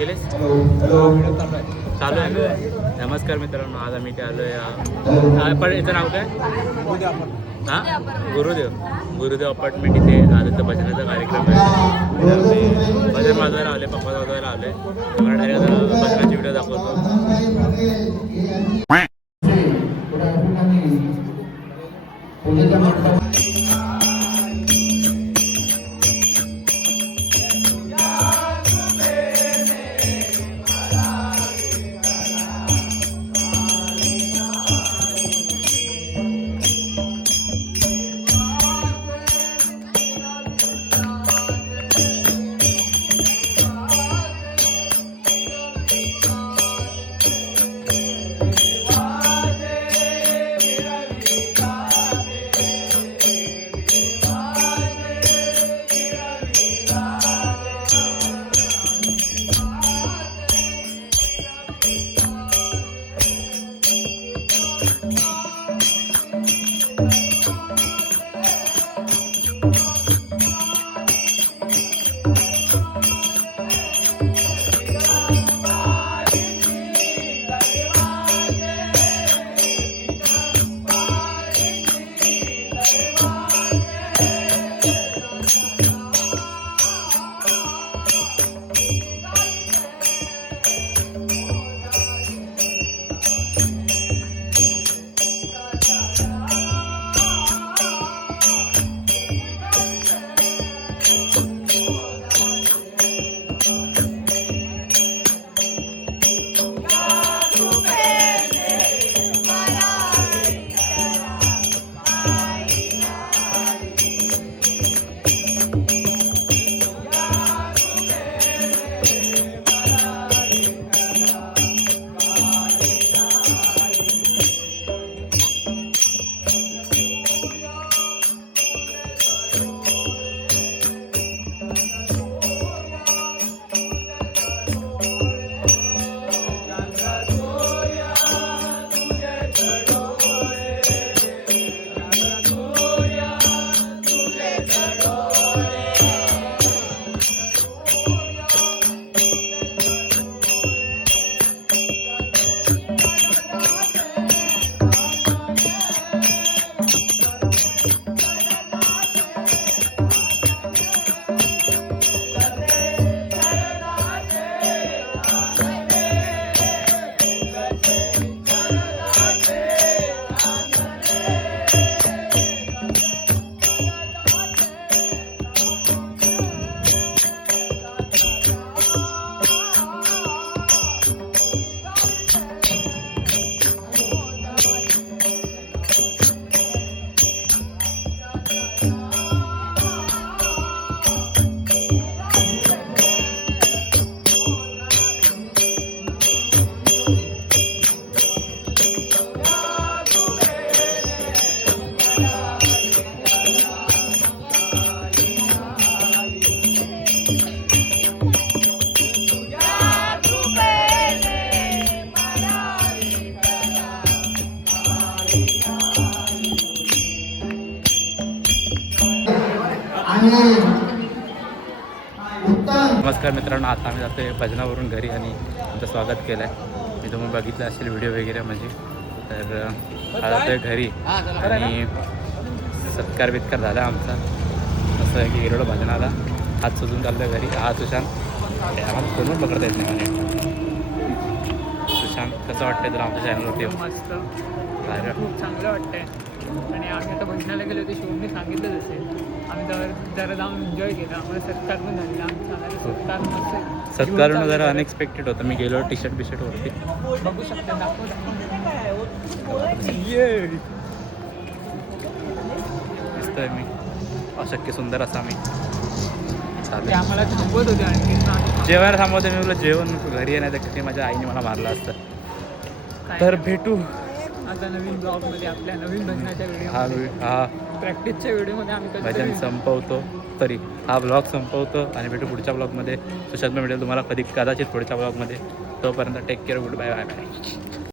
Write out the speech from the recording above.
गेलेस चालू आहे. नमस्कार मित्रांनो, आज आम्ही इथे आलो आहे. पण याचं नाव काय? हां, गुरुदेव अपार्टमेंट. इथे आज इथं भजनाचा कार्यक्रम आहे. भजन वाजवायला आले, पप्पा वाजवायला आले. भजनाची व्हिडिओ दाखवतो. नमस्कार मित्रांनो, आता आम्ही जातोय भजनावरून घरी आणि आमचं स्वागत केलं आहे. मी तुम्ही बघितलं असेल व्हिडिओ वगैरे म्हणजे. तर आता जातोय घरी आणि सत्कार बित्कार झाला आमचा. असं आहे की गेलो भजनाला, हात सुजून चाललं घरी. हा सुशांत, आम्हाला फोनवर पकडता येत नाही म्हणे. सुशांत, कसं वाटतंय तुला आमच्या चॅनलवरती? मस्त, खूप चांगलं वाटतंय. आणि आम्ही आता भजनाला गेलो होते, शोभने सांगितलं असेल. आम्ही जरा जाऊन एन्जॉय केला. आम्हाला सत्कार पण झालेला. आमचा सत्कार जरा अनएक्सपेक्टेड होतं. मी गेलो टी शर्ट बिशर्ट वरती बघू शकता. दाखव दिसतोय मी अशक्य सुंदर असा मी. ते आम्हाला थांबवत होते आणखी जेवायला थांबवते. मी बोललो जेवण घरी येण्याचं की माझ्या आईने मला मारलं असतं. तर भेटू आता नवीन ब्लॉगमध्ये, आपल्या नवीन भजनाच्या हा व्हिडिओ, प्रॅक्टिसच्या व्हिडिओमध्ये आम्ही भजन संपवतो. तरी हा ब्लॉग संपवतो आणि भेटू पुढच्या ब्लॉगमध्ये. सुशांत भेटेल तुम्हाला कदाचित पुढच्या ब्लॉगमध्ये. तोपर्यंत take care, goodbye, bye bye.